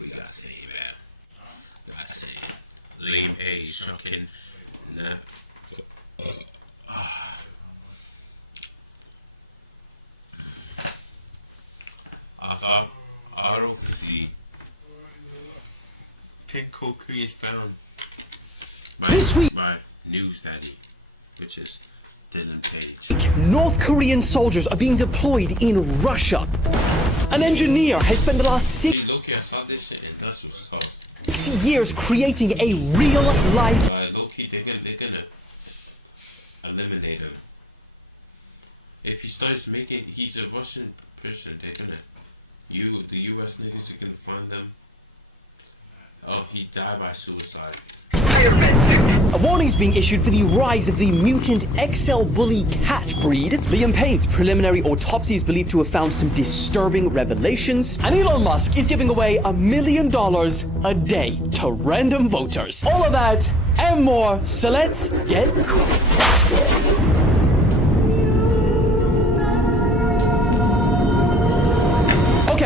what you gotta say, man? Gotta say, Liam Payne shocking. Nah. I thought autopsy pink cocaine found by News Daddy, which is Dylan Page. North Korean soldiers are being deployed in Russia. An engineer has spent the last 6 Hey, low-key, I saw this shit and that's what's tough. years creating a real-life... Low-key, they're gonna eliminate him. If he starts making... He's a Russian person, they're gonna... The US niggas are gonna find them. Oh, he died by suicide. A warning is being issued for the rise of the mutant XL bully cat breed. Liam Payne's preliminary autopsy is believed to have found some disturbing revelations. And Elon Musk is giving away $1 million a day to random voters. All of that and more. So let's get...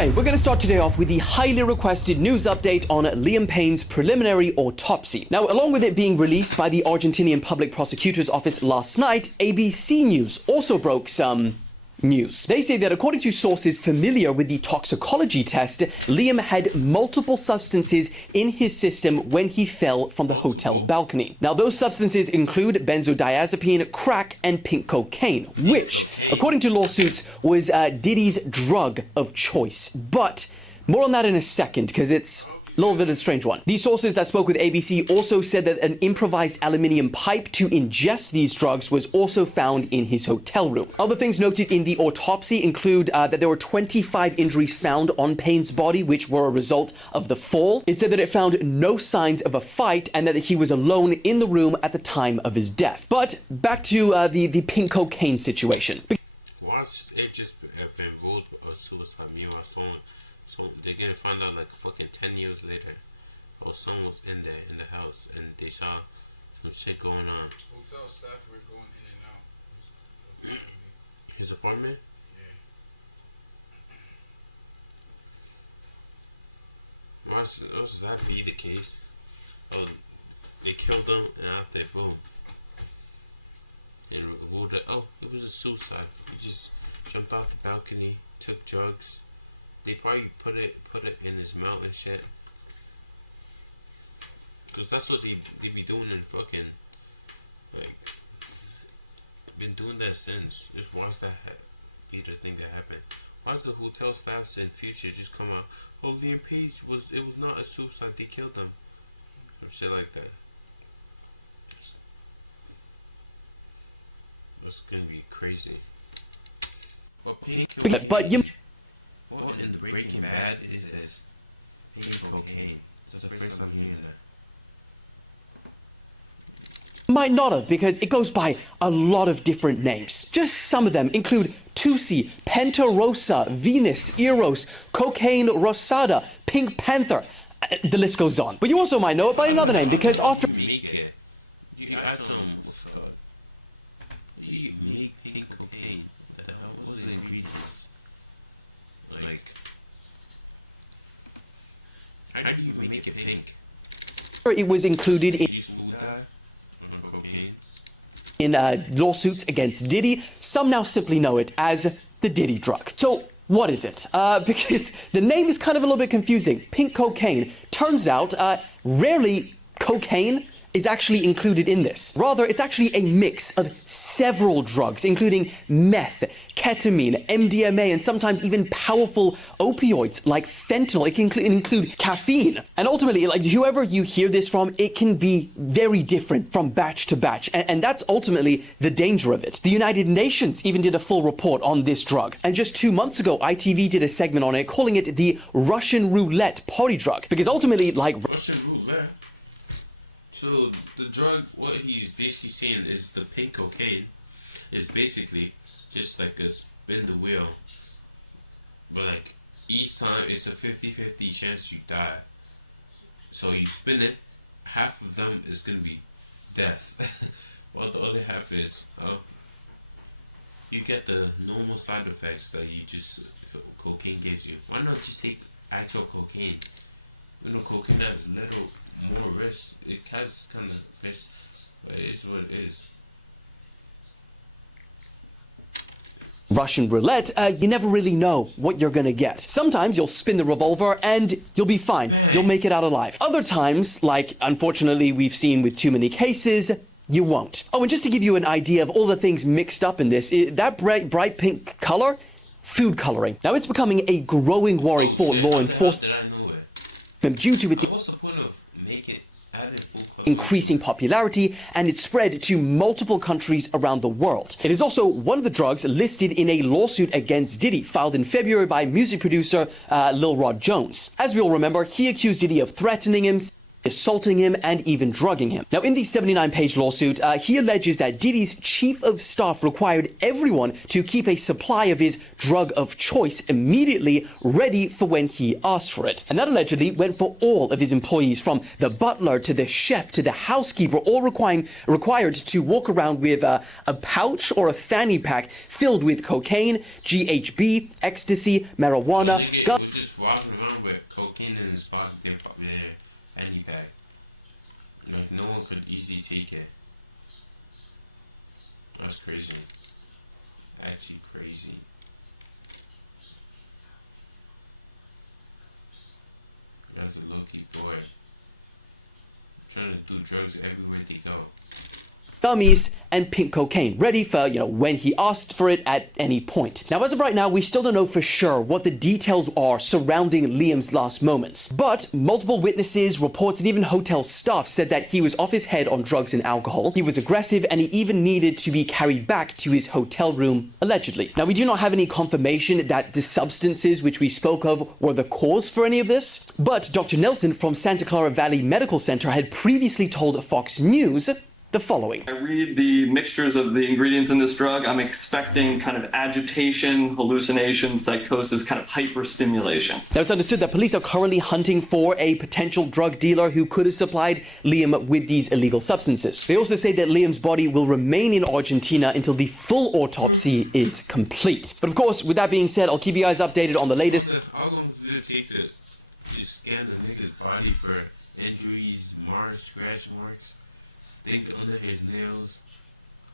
We're going to start today off with the highly requested news update on Liam Payne's preliminary autopsy. Now, along with it being released by the Argentinian Public Prosecutor's Office last night, ABC News also broke some news. They say that according to sources familiar with the toxicology test, Liam had multiple substances in his system when he fell from the hotel balcony. Now, those substances include benzodiazepine, crack, and pink cocaine, which, according to lawsuits, was Diddy's drug of choice. But more on that in a second, because it's a little bit of a strange one. These sources that spoke with ABC also said that an improvised aluminium pipe to ingest these drugs was also found in his hotel room. Other things noted in the autopsy include that there were 25 injuries found on Payne's body, which were a result of the fall. It said that it found no signs of a fight and that he was alone in the room at the time of his death. But back to the pink cocaine situation. Once it just been ruled a suicide, so they're gonna find out like fucking 10 years later, or someone was in there in the house and they saw some shit going on. Hotel staff were going in and out. His apartment? Yeah. Why should that be the case? Oh, they killed him and after boom. And ruled it. Oh, it was a suicide. He just jumped off the balcony, took drugs. They probably put it in his mouth and shit. Cause that's what they be doing in fucking, like, been doing that since. Just watch that be the thing that happened. Why does the hotel staffs in future just come out? Oh, Liam Page it was not a suicide. They killed him. Some shit like that. That's gonna be crazy. But pink cocaine. What in the Breaking Bad is this? Pink cocaine. That's the first time hearing that. Might not have, because it goes by a lot of different names. Just some of them include Tusi, Pentarosa, Venus, Eros, Cocaine Rosada, Pink Panther. The list goes on. But you also might know it by another name, because after... You make it. You add them, what's it called? You make pink cocaine. What the hell? What's the ingredients? Like, how do you make it pink? It was included in food dye on cocaine in lawsuits against Diddy. Some now simply know it as the Diddy drug. So what is it? Because the name is kind of a little bit confusing. Pink cocaine. Turns out, rarely cocaine is actually included in this. Rather, it's actually a mix of several drugs, including meth, ketamine, MDMA, and sometimes even powerful opioids like fentanyl. It can include caffeine. And ultimately, like, whoever you hear this from, it can be very different from batch to batch. And that's ultimately the danger of it. The United Nations even did a full report on this drug. And just 2 months ago, ITV did a segment on it, calling it the Russian roulette party drug. Because ultimately, like... Russian roulette? So the drug, what he's basically saying is the pink cocaine is basically just like a spin the wheel, but like each time it's a 50-50 chance you die. So you spin it, half of them is gonna be death, while the other half is you get the normal side effects that you just cocaine gives you. Why not just take actual cocaine You know, cocaine has little more risk. It has kind of risk, but it is what it is. Russian roulette, you never really know what you're gonna get. Sometimes you'll spin the revolver and you'll be fine. Bang. You'll make it out alive. Other times, like unfortunately we've seen with too many cases, you won't. Oh, and just to give you an idea of all the things mixed up in this, that bright pink color, food coloring. Now it's becoming a growing worry Oh for shit! law How the hell enforcement did I know it? due to its What's the point of adding full color? increasing popularity and its spread to multiple countries around the world. It is also one of the drugs listed in a lawsuit against Diddy filed in February by music producer Lil Rod Jones. As we all remember, he accused Diddy of threatening him, assaulting him, and even drugging him. Now, in the 79-page lawsuit, he alleges that Diddy's chief of staff required everyone to keep a supply of his drug of choice immediately ready for when he asked for it. And that allegedly went for all of his employees, from the butler to the chef to the housekeeper, all required to walk around with a pouch or a fanny pack filled with cocaine, GHB, ecstasy, marijuana. So nigga was just walking around with cocaine in his pocket, their fanny pack. Like no one could easily take it. That's crazy. Actually crazy. That's a low-key boy. Trying to do drugs everywhere they go. Gummies and pink cocaine, ready for, when he asked for it at any point. Now, as of right now, we still don't know for sure what the details are surrounding Liam's last moments. But multiple witnesses, reports, and even hotel staff said that he was off his head on drugs and alcohol. He was aggressive, and he even needed to be carried back to his hotel room, allegedly. Now, we do not have any confirmation that the substances which we spoke of were the cause for any of this, but Dr. Nelson from Santa Clara Valley Medical Center had previously told Fox News the following. I read the mixtures of the ingredients in this drug. I'm expecting kind of agitation, hallucination, psychosis, kind of hyperstimulation. Now, it's understood that police are currently hunting for a potential drug dealer who could have supplied Liam with these illegal substances. They also say that Liam's body will remain in Argentina until the full autopsy is complete. But of course, with that being said, I'll keep you guys updated on the latest. How long did it take to just scan a nigga's body for injuries, marks, scratch marks? Think under his nails.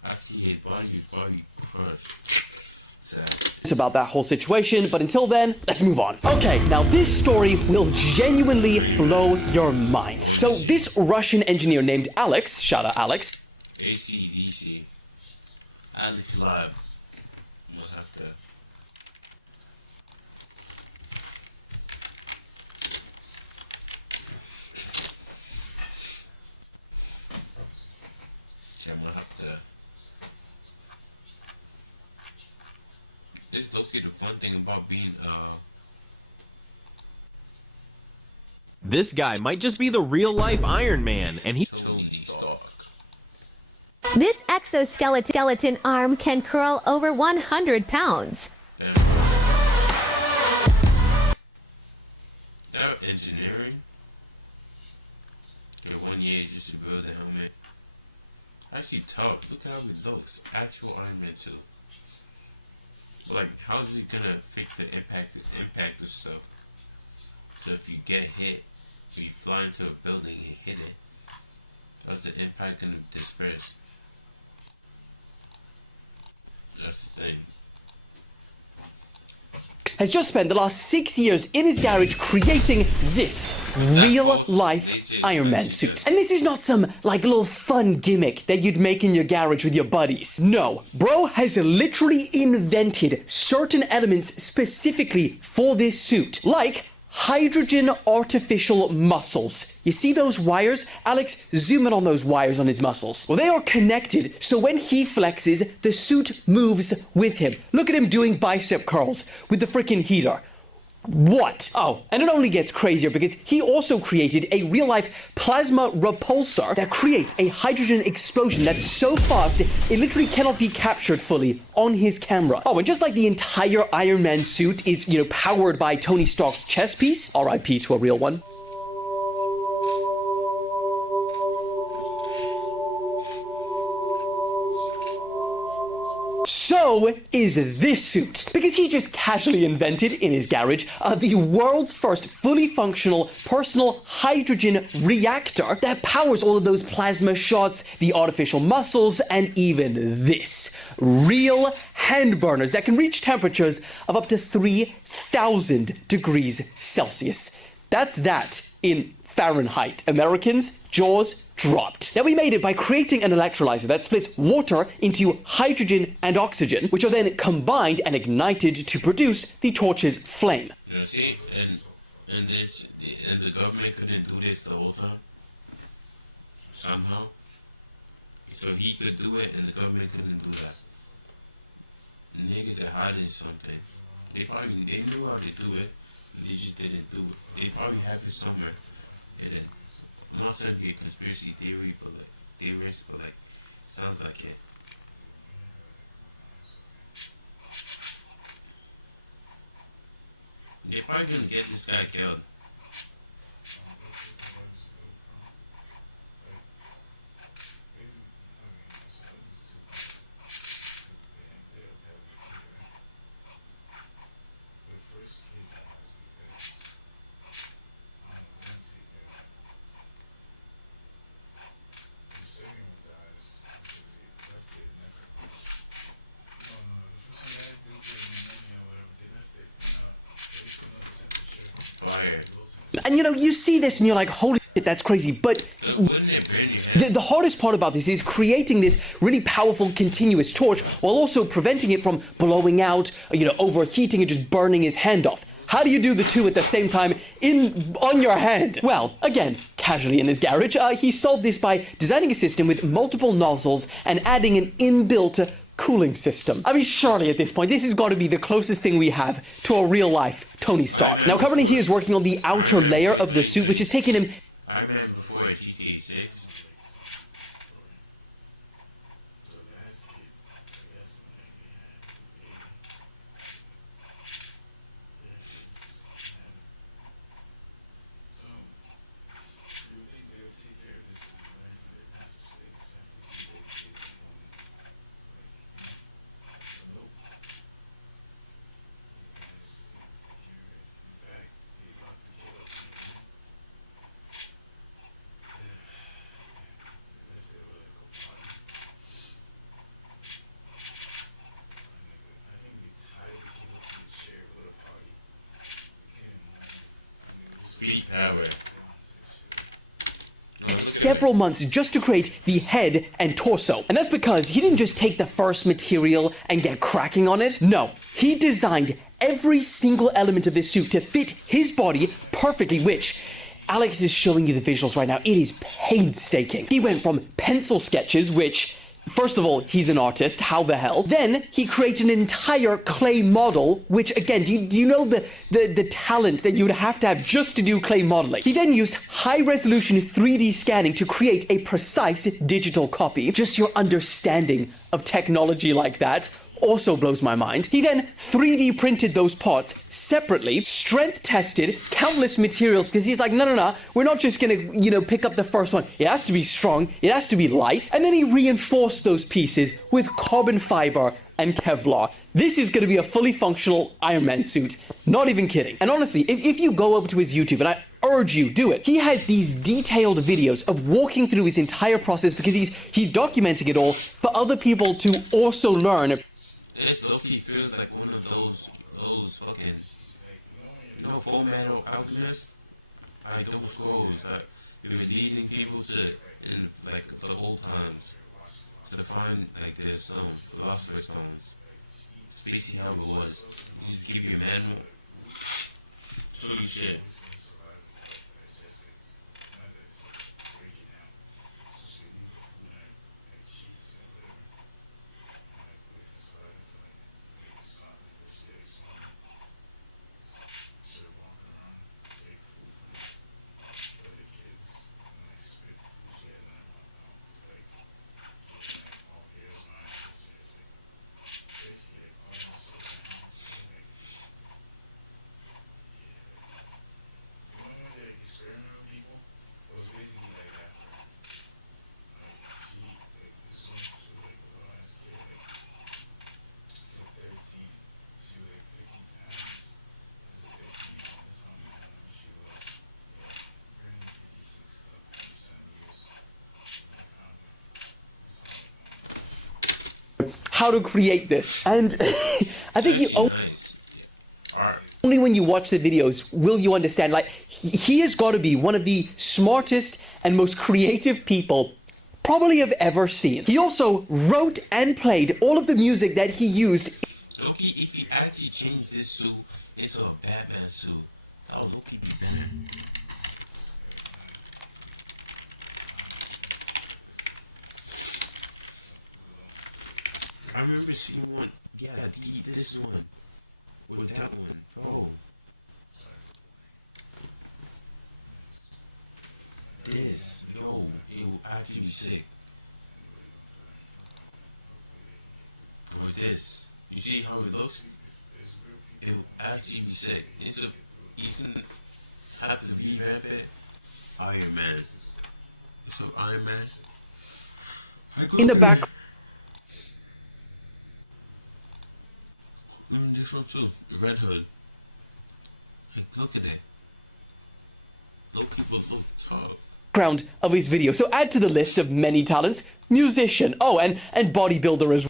Actually, his body crushed. Sad. It's about that whole situation, but until then, let's move on. Okay, now this story will genuinely blow your mind. So this Russian engineer named Alex, shout out Alex. ACDC. Alex Lab. I'm gonna have to. I'm gonna have to. It's low-key the fun thing about being This guy might just be the real-life Iron Man, and he Tony Stark. This exoskeleton arm can curl over 100 pounds. Damn. They're engineering. Get 1 year just to build a helmet. Actually tough. Look at how it looks. Actual Iron Man suit. But like, how's it gonna fix the impact of stuff? So if you get hit, if you fly into a building and hit it, how's the impact gonna disperse? That's the thing. Has just spent the last 6 years in his garage creating this real-life Iron Man suit. And this is not some, little fun gimmick that you'd make in your garage with your buddies. No, bro has literally invented certain elements specifically for this suit, like hydrogen artificial muscles. You see those wires? Alex, zoom in on those wires on his muscles. Well, they are connected, so when he flexes, the suit moves with him. Look at him doing bicep curls with the freaking heater. What? Oh, and it only gets crazier because he also created a real-life plasma repulsor that creates a hydrogen explosion that's so fast it literally cannot be captured fully on his camera. Oh, and just like the entire Iron Man suit is, powered by Tony Stark's chess piece, RIP to a real one. So, so is this suit. Because he just casually invented in his garage the world's first fully functional personal hydrogen reactor that powers all of those plasma shots, the artificial muscles, and even this. Real hand burners that can reach temperatures of up to 3,000 degrees Celsius. That's that in Fahrenheit. Americans' jaws dropped. Now, we made it by creating an electrolyzer that splits water into hydrogen and oxygen, which are then combined and ignited to produce the torch's flame. You know, see, and the government couldn't do this the whole time. Somehow, so he could do it, and the government couldn't do that. Niggas are hiding something. They knew how to do it. They just didn't do it. They probably have it somewhere. And then, I'm not trying to be a conspiracy theory, but like theorist, but like sounds like it. They're probably gonna get this guy killed. Fire. And you know, you see this and you're like, holy shit, that's crazy. But wouldn't it burn your hand? the hardest part about this is creating this really powerful continuous torch while also preventing it from blowing out, you know, overheating and just burning his hand off. How do you do the two at the same time on your hand? Well, again, casually in his garage, he solved this by designing a system with multiple nozzles and adding an inbuilt cooling system. I mean, surely at this point, this has got to be the closest thing we have to a real-life Tony Stark. Now, currently he is working on the outer layer of the suit, which has taken him... I remember before GTA 6. Feet power. No, several months just to create the head and torso. And that's because he didn't just take the first material and get cracking on it. No, he designed every single element of this suit to fit his body perfectly, which Alex is showing you the visuals right now. It is painstaking. He went from pencil sketches, which, first of all, he's an artist, how the hell? Then he created an entire clay model, which again, do you know the talent that you would have to have just to do clay modeling? He then used high-resolution 3D scanning to create a precise digital copy. Just your understanding of technology like that also blows my mind. He then 3D printed those parts separately, strength tested countless materials, because he's like, no, we're not just gonna, you know, pick up the first one. It has to be strong, it has to be light. And then he reinforced those pieces with carbon fiber and Kevlar. This is gonna be a fully functional Iron Man suit. Not even kidding. And honestly, if you go over to his YouTube, and I urge you, do it. He has these detailed videos of walking through his entire process because he's documenting it all for other people to also learn. This low-key feels like one of those fucking, you know, Full Metal Alchemist, like those scrolls that we were leading people to in like the old times to find like the stone, philosopher's stones. It's basically how it was. You just give you a manual, show you shit. how to create this. And I think It's you actually nice. Yeah. Alright. only when you watch the videos will you understand. Like, he has got to be one of the smartest and most creative people probably I've ever seen. He also wrote and played all of the music that he used. Loki, if he actually changed this suit into a Batman suit, that would Loki be better. I remember seeing one. Yeah, this one. With that one. Bro. This. Yo, it will actually be sick. Or this. You see how it looks? It will actually be sick. It's a. You can have to revamp it. Iron Man. So Iron Man. In the back. This one too. Red Hood. Like, look at it. Low people look tough. Background of his video. So add to the list of many talents, musician. Oh, and bodybuilder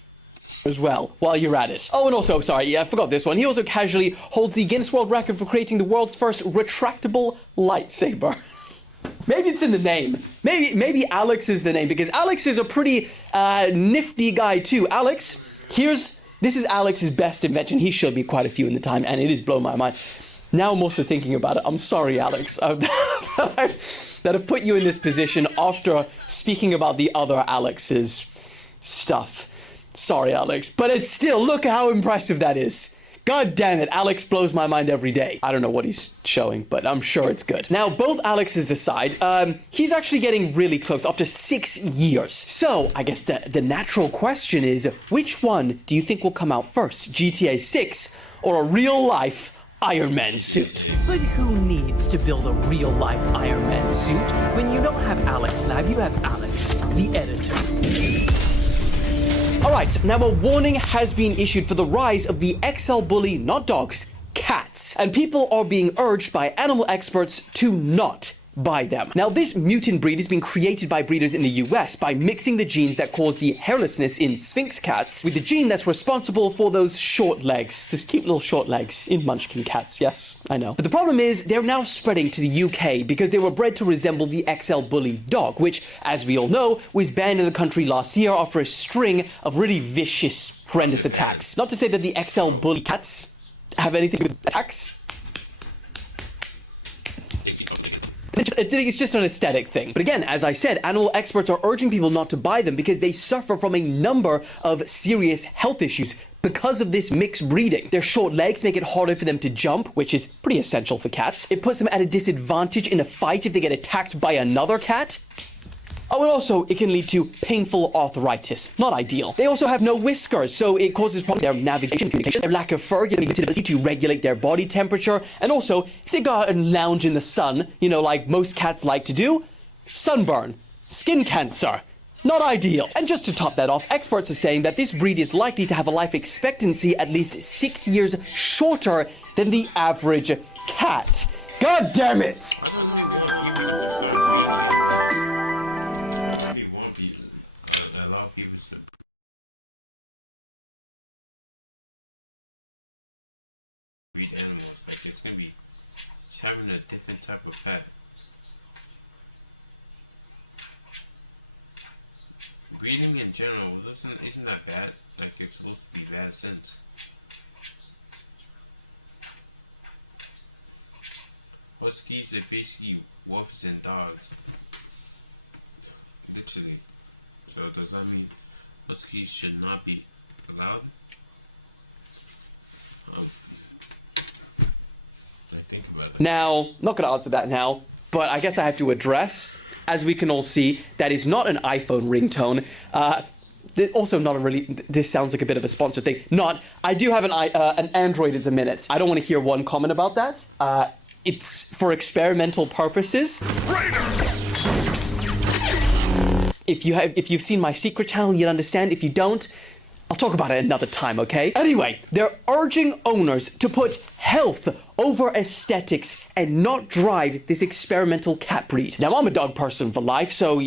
as well, while you're at it. Oh, and also, sorry, yeah, I forgot this one. He also casually holds the Guinness World Record for creating the world's first retractable lightsaber. Maybe it's in the name. Maybe Alex is the name, because Alex is a pretty nifty guy too. Alex, this is Alex's best invention. He showed me quite a few in the time, and it is blowing my mind. Now I'm also thinking about it. I'm sorry, Alex, that I've put you in this position after speaking about the other Alex's stuff. Sorry, Alex, but it's still, look how impressive that is. God damn it, Alex blows my mind every day. I don't know what he's showing, but I'm sure it's good. Now, both Alexes aside, he's actually getting really close after 6 years. So, I guess the natural question is, which one do you think will come out first? GTA 6 or a real-life Iron Man suit? But who needs to build a real-life Iron Man suit when you don't have Alex now? You have Alex, the editor. Alright, now a warning has been issued for the rise of the XL bully, not dogs, cats. And people are being urged by animal experts to not buy them. Now, this mutant breed has been created by breeders in the US by mixing the genes that cause the hairlessness in Sphinx cats with the gene that's responsible for those short legs, those cute little short legs in Munchkin cats. Yes, I know. But the problem is they're now spreading to the UK because they were bred to resemble the XL bully dog, which, as we all know, was banned in the country last year after a string of really vicious, horrendous attacks. Not to say that the XL bully cats have anything to do with attacks. I think it's just an aesthetic thing. But again, as I said, animal experts are urging people not to buy them because they suffer from a number of serious health issues because of this mixed breeding. Their short legs make it harder for them to jump, which is pretty essential for cats. It puts them at a disadvantage in a fight if they get attacked by another cat. Oh, and also, it can lead to painful arthritis. Not ideal. They also have no whiskers, so it causes problems with their navigation, communication. Their lack of fur gives them the ability to regulate their body temperature. And also, if they go out and lounge in the sun, you know, like most cats like to do, sunburn, skin cancer. Not ideal. And just to top that off, experts are saying that this breed is likely to have a life expectancy at least 6 years shorter than the average cat. God damn it! I don't really want people to start breeding animals. I don't really want people, allow people to breed animals. Like, it's gonna be just having a different type of pet. Breeding in general isn't that bad. Like, it's supposed to be bad since. Huskies are basically wolves and dogs. Literally. So does that mean huskies should not be allowed? I think about it. Now, not gonna answer that now, but I guess I have to address, as we can all see, that is not an iPhone ringtone. Also not a really, this sounds like a bit of a sponsor thing. I do have an Android at the minute. I don't want to hear one comment about that. It's for experimental purposes. If you've seen my secret channel, you'll understand. If you don't, I'll talk about it another time, okay? Anyway, they're urging owners to put health over aesthetics and not drive this experimental cat breed. Now, I'm a dog person for life, so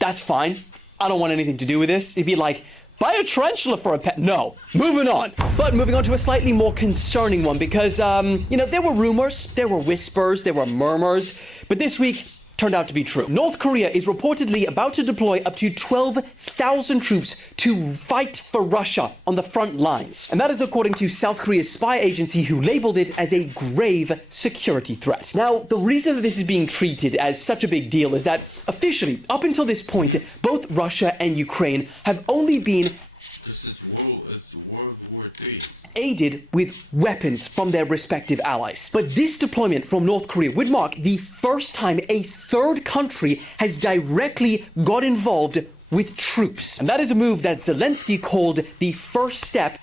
that's fine. I don't want anything to do with this. It'd be like Buy a tarantula for a pet. No. Moving on. But moving on to a slightly more concerning one because, there were rumors, there were whispers, there were murmurs, but this week turned out to be true. North Korea is reportedly about to deploy up to 12,000 troops to fight for Russia on the front lines. And that is according to South Korea's spy agency, who labeled it as a grave security threat. Now, the reason that this is being treated as such a big deal is that officially, up until this point, both Russia and Ukraine have only been It's World War III. aided with weapons from their respective allies. But this deployment from North Korea would mark the first time a third country has directly got involved with troops. And that is a move that Zelensky called the first step.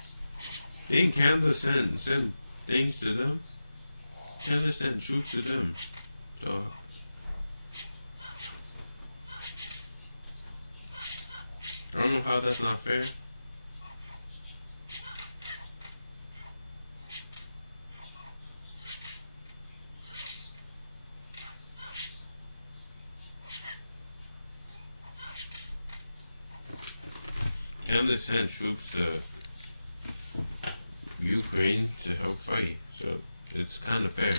Didn't Canada send things to them? Canada sent troops to them. So I don't know how that's not fair. Canada sent troops to Ukraine to help fight, so it's kind of fair.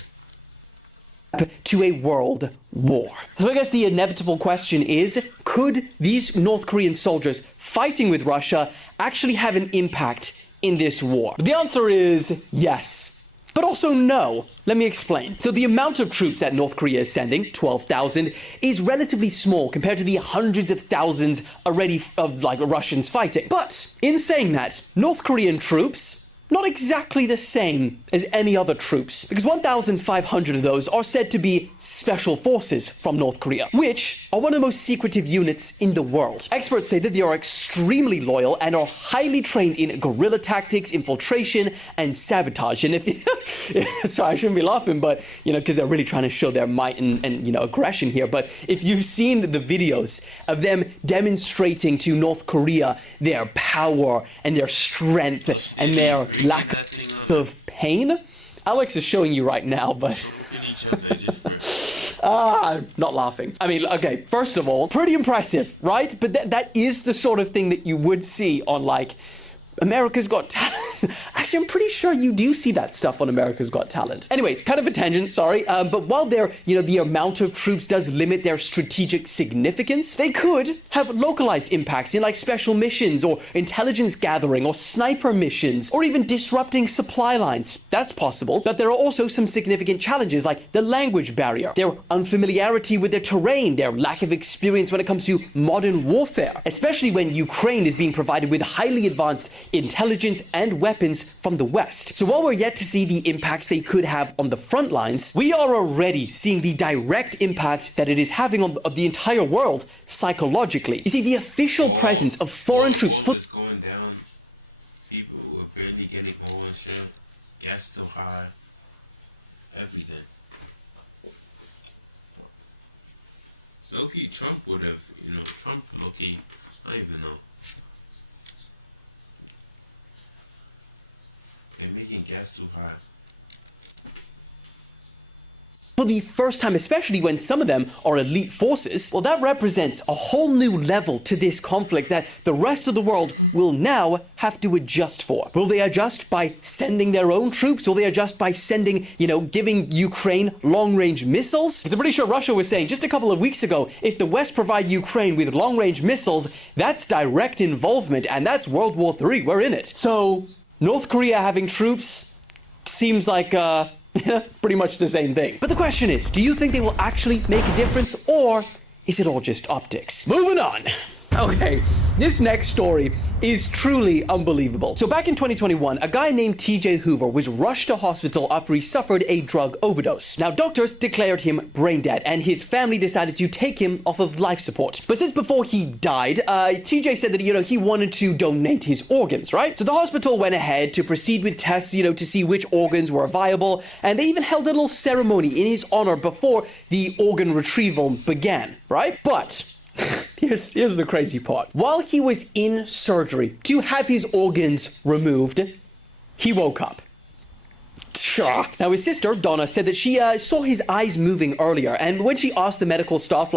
To a world war. So I guess the inevitable question is, could these North Korean soldiers fighting with Russia actually have an impact in this war? The answer is yes. But also no. Let me explain. So the amount of troops that North Korea is sending, 12,000, is relatively small compared to the hundreds of thousands already of Russians fighting. But in saying that, North Korean troops, not exactly the same as any other troops, because 1,500 of those are said to be special forces from North Korea, which are one of the most secretive units in the world. Experts say that they are extremely loyal and are highly trained in guerrilla tactics, infiltration, and sabotage. And sorry, I shouldn't be laughing, but, because they're really trying to show their might and aggression here, but if you've seen the videos of them demonstrating to North Korea their power and their strength and their lack of pain. Alex is showing you right now, but Choking each other just for. I'm not laughing. I mean, okay, first of all, pretty impressive, right? But that is the sort of thing that you would see on America's Got Talent. Actually, I'm pretty sure you do see that stuff on America's Got Talent. Anyways, kind of a tangent, sorry. But while the amount of troops does limit their strategic significance, they could have localized impacts in special missions or intelligence gathering or sniper missions or even disrupting supply lines. That's possible. But there are also some significant challenges like the language barrier, their unfamiliarity with their terrain, their lack of experience when it comes to modern warfare, especially when Ukraine is being provided with highly advanced intelligence and weapons from the West. So while we're yet to see the impacts they could have on the front lines, we are already seeing the direct impact that it is having on the entire world psychologically. You see, the official presence of foreign troops... All is going down. People who are barely getting home and shit. Gas still high. Everything. Low-key, Trump would have, Trump, low-key, I don't even know. They're making gas too high. For the first time, especially when some of them are elite forces, well, that represents a whole new level to this conflict that the rest of the world will now have to adjust for. Will they adjust by sending their own troops? Will they adjust by sending, giving Ukraine long-range missiles? Because I'm pretty sure Russia was saying just a couple of weeks ago, if the West provide Ukraine with long-range missiles, that's direct involvement, and that's World War III. We're in it. So, North Korea having troops seems like, pretty much the same thing. But the question is, do you think they will actually make a difference, or is it all just optics? Moving on. Okay, this next story is truly unbelievable. So back in 2021, a guy named TJ Hoover was rushed to hospital after he suffered a drug overdose. Now, doctors declared him brain dead, and his family decided to take him off of life support. But since before he died, TJ said that, he wanted to donate his organs, right? So the hospital went ahead to proceed with tests, to see which organs were viable, and they even held a little ceremony in his honor before the organ retrieval began, right? But here's the crazy part. While he was in surgery to have his organs removed, he woke up. Now, his sister, Donna, said that she saw his eyes moving earlier, and when she asked the medical staff,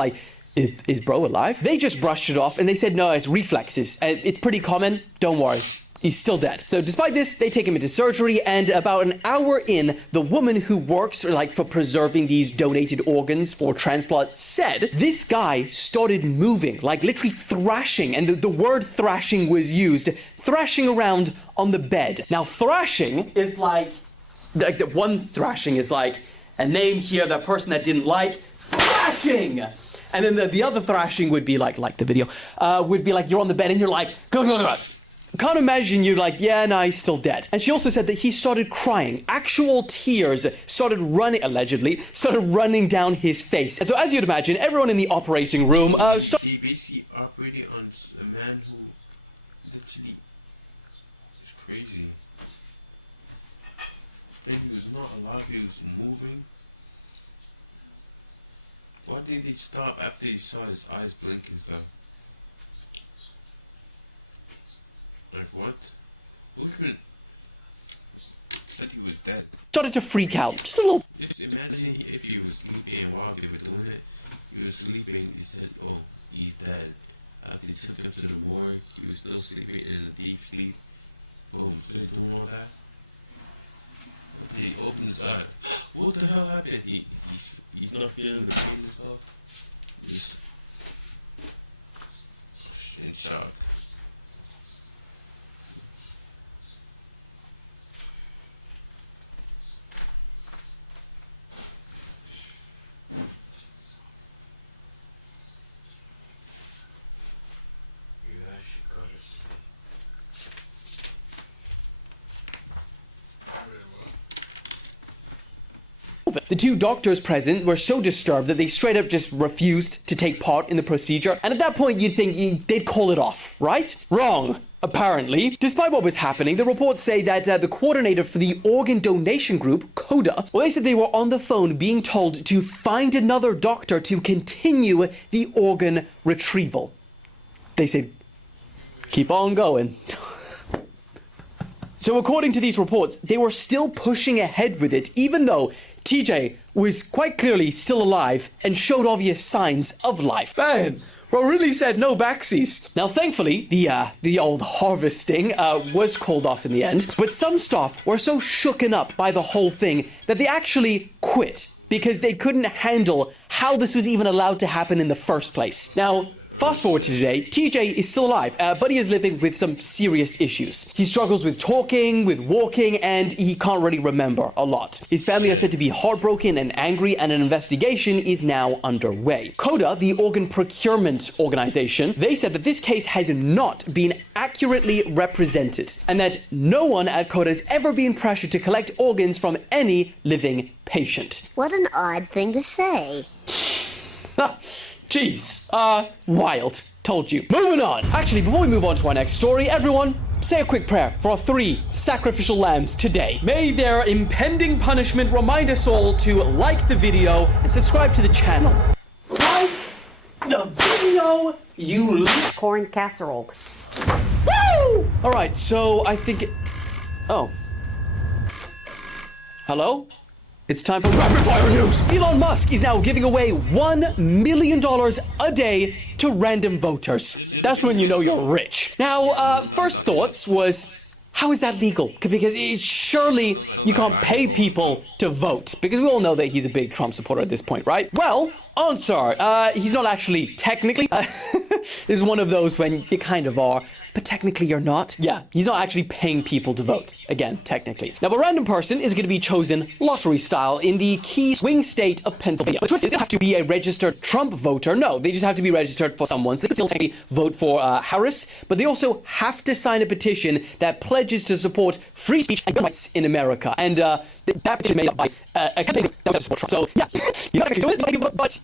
is bro alive? They just brushed it off and they said, no, it's reflexes. It's pretty common, don't worry. He's still dead. So despite this, they take him into surgery, and about an hour in, the woman who works for preserving these donated organs for transplant said this guy started moving, like literally thrashing, and the word thrashing was used, thrashing around on the bed. Now thrashing is like one thrashing is like a name here, that person that didn't like, thrashing! And then the other thrashing would be like the video, would be like you're on the bed and you're like, go, go, go. Can't imagine you like, yeah, no, he's still dead. And she also said that he started crying. Actual tears started running, allegedly, started running down his face. And so as you'd imagine, everyone in the operating room... So he basically operated on a man who literally is crazy. And he was not alive, he was moving. Why did they stop after they saw his eyes blink and stuff? Like what? Who said he was dead? Started to freak out. Just a little... Just imagine if he was sleeping and while they were doing it, he was sleeping, he said, oh, he's dead. After they took him to the morgue, he was still sleeping in a deep sleep. Boom, so they're doing all that. Okay, he opens his eye. What the hell happened? He's not feeling the pain and stuff. Just in shock. The two doctors present were so disturbed that they straight up just refused to take part in the procedure. And at that point, you'd think they'd call it off, right? Wrong. Apparently, despite what was happening, the reports say that the coordinator for the organ donation group, CODA, well, they said they were on the phone being told to find another doctor to continue the organ retrieval. They said, keep on going. So according to these reports, they were still pushing ahead with it, even though TJ was quite clearly still alive and showed obvious signs of life. Man, bro really said no backsies. Now, thankfully, the old harvesting was called off in the end, but some staff were so shooken up by the whole thing that they actually quit because they couldn't handle how this was even allowed to happen in the first place. Now, fast forward to today, TJ is still alive, but he is living with some serious issues. He struggles with talking, with walking, and he can't really remember a lot. His family are said to be heartbroken and angry, and an investigation is now underway. CODA, the organ procurement organization, they said that this case has not been accurately represented, and that no one at CODA has ever been pressured to collect organs from any living patient. What an odd thing to say. Jeez. Wild. Told you. Moving on. Actually, before we move on to our next story, everyone, say a quick prayer for our 3 sacrificial lambs today. May their impending punishment remind us all to like the video and subscribe to the channel. Like the video, you Corn casserole. Woo! Alright, so I think Oh. Hello? It's time for rapid fire news. Elon Musk is now giving away $1 million a day to random voters. That's when you know you're rich. Now, first thoughts was, how is that legal? Because surely you can't pay people to vote. Because we all know that he's a big Trump supporter at this point, right? Well, answer. He's not actually technically. This is one of those when you kind of are, but technically you're not. Yeah, he's not actually paying people to vote. Again, technically. Now, a random person is going to be chosen lottery style in the key swing state of Pennsylvania. The twist is they don't have to be a registered Trump voter. No, they just have to be registered for someone. So they can still technically vote for Harris, but they also have to sign a petition that pledges to support free speech and gun rights in America. And that petition is made up by a campaign that was support Trump. So, yeah, you're not actually doing it, but it's...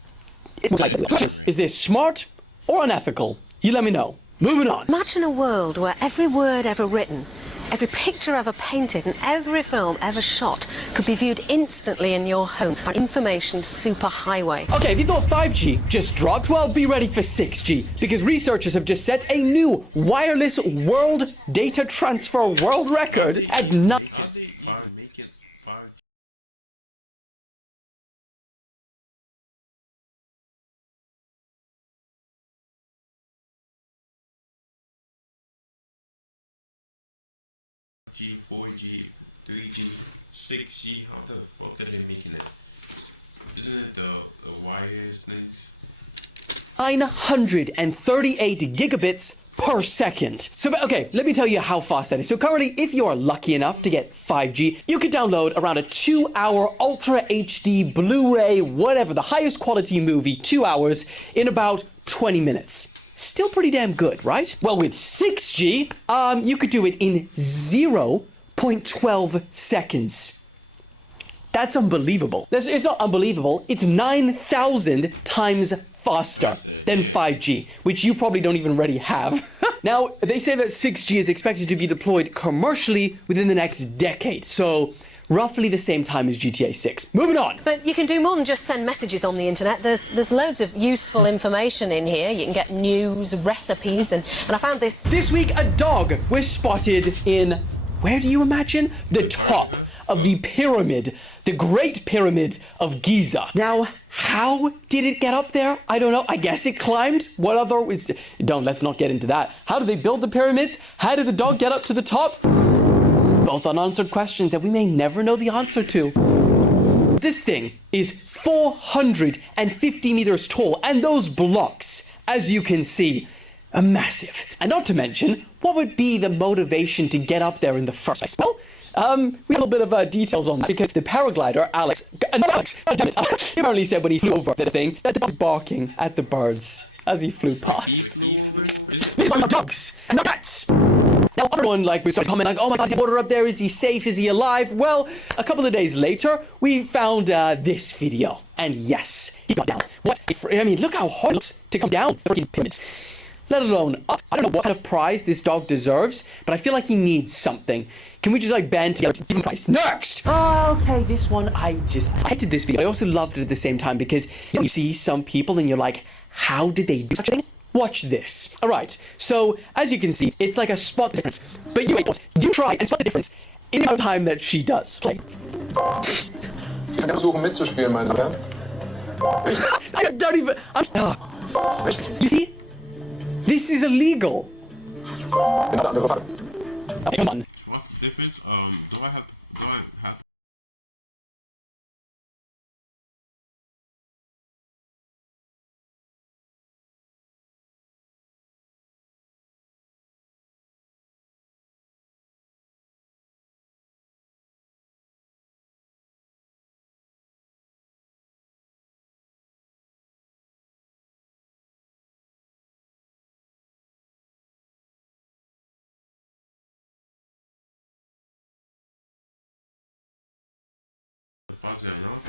Is this smart or unethical? You let me know. Moving on. Imagine a world where every word ever written, every picture ever painted, and every film ever shot could be viewed instantly in your home on information superhighway. Okay, if you thought 5G just dropped, well, be ready for 6G, because researchers have just set a new wireless world data transfer world record at 9... How they even make it 5G? 5G, 4G, 3G, 6G. How the fuck are they making it? Isn't it the wires things? 938 gigabits per second. So, okay, let me tell you how fast that is. So currently, if you are lucky enough to get 5G, you could download around a 2-hour Ultra HD Blu-ray, whatever, the highest quality movie, 2 hours, in about 20 minutes. Still pretty damn good, right? Well, with 6G, you could do it in 0.12 seconds. That's unbelievable. It's not unbelievable. It's 9,000 times faster than 5G, which you probably don't even already have. Now, they say that 6G is expected to be deployed commercially within the next decade, so roughly the same time as GTA 6. Moving on. But you can do more than just send messages on the internet. There's loads of useful information in here. You can get news, recipes, and I found this. This week, a dog was spotted in, where do you imagine? The top of the pyramid. The Great Pyramid of Giza. Now, how did it get up there? I don't know. I guess it climbed. What other... let's not get into that. How did they build the pyramids? How did the dog get up to the top? Both unanswered questions that we may never know the answer to. This thing is 450 meters tall, and those blocks, as you can see, are massive. And not to mention, what would be the motivation to get up there in the first place? Well, we have a little bit of details on that because the paraglider, Alex, he apparently said when he flew over the thing that the dog was barking at the birds as he flew past. He flew over? Not dogs, and not cats. Now everyone was starting to comment like, oh my god, is the water up there? Is he safe? Is he alive? Well, a couple of days later, we found this video. And yes, he got down. Look how hard it looks to come down the freaking pyramids. Let alone, I don't know what kind of prize this dog deserves, but I feel like he needs something. Can we just band together to give him a prize? Next! Oh, okay, this one, I hated this video. I also loved it at the same time because you see some people and you're like, how did they do such a thing? Watch this. Alright, so as you can see, it's like a spot the difference. But you try and spot the difference in the amount of time that she does. Play. Sie können versuchen mitzuspielen, mein Herr. I don't even... You see? This is illegal. Okay, come on. What's the difference? Do I have to pause it now?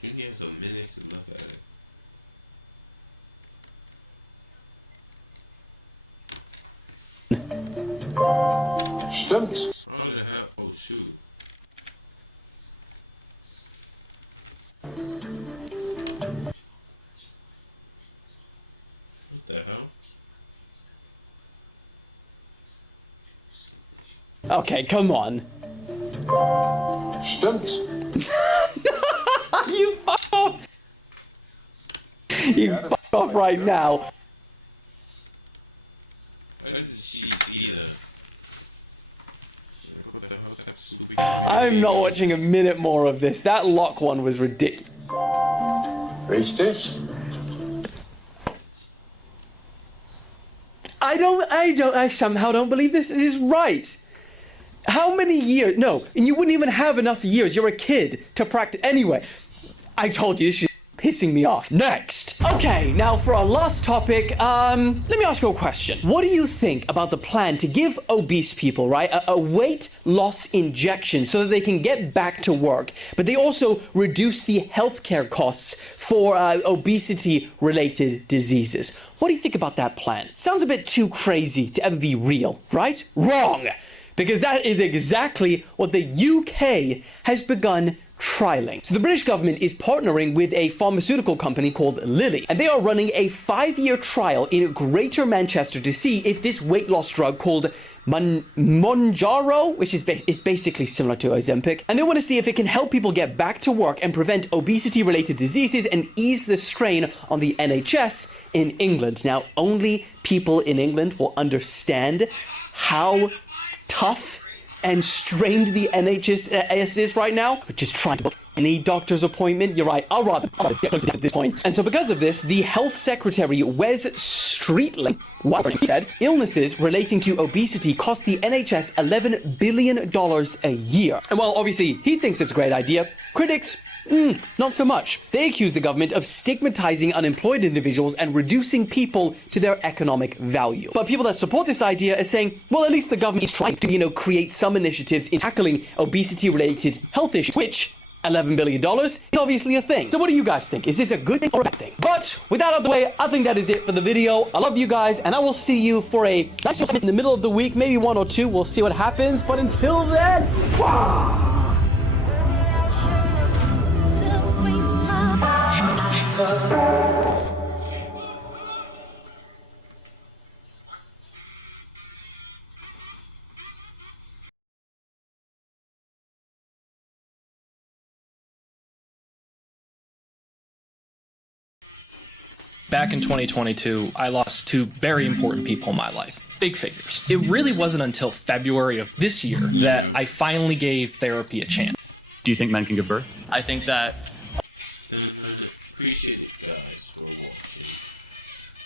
He has a minute to look at it. Stimmt. How the hell? Oh shoot. What the hell? Okay, come on. Stimmt. You fuck off! You fuck off right now. Why did she see that? What the hell? That's super I'm not watching a minute more of this. That lock one was ridiculous. Richtig. I somehow don't believe this is right. How many years? No, and you wouldn't even have enough years. You're a kid to practice. Anyway, I told you this is pissing me off. Next. Okay, now for our last topic, let me ask you a question. What do you think about the plan to give obese people, right, a weight loss injection so that they can get back to work, but they also reduce the healthcare costs for obesity-related diseases? What do you think about that plan? Sounds a bit too crazy to ever be real, right? Wrong! Because that is exactly what the UK has begun trialing. So the British government is partnering with a pharmaceutical company called Lilly, and they are running a 5-year trial in Greater Manchester to see if this weight loss drug called Monjaro, which is basically similar to Ozempic, and they want to see if it can help people get back to work and prevent obesity-related diseases and ease the strain on the NHS in England. Now, only people in England will understand how tough and strained the NHS is right now, but just trying to book any doctor's appointment. You're right, I'll rather get at this point. And so because of this, the Health Secretary Wes Streetley said illnesses relating to obesity cost the NHS $11 billion a year. And while obviously he thinks it's a great idea, critics, not so much. They accuse the government of stigmatizing unemployed individuals and reducing people to their economic value. But people that support this idea are saying, well, at least the government is trying to, create some initiatives in tackling obesity-related health issues, which $11 billion is obviously a thing. So what do you guys think? Is this a good thing or a bad thing? But with that out of the way, I think that is it for the video. I love you guys, and I will see you for a next in the middle of the week, maybe 1 or 2. We'll see what happens. But until then, Back in 2022, I lost 2 very important people in my life. Big figures. It really wasn't until February of this year that I finally gave therapy a chance. Do you think men can give birth? I think that... Appreciate it, guys, for watching.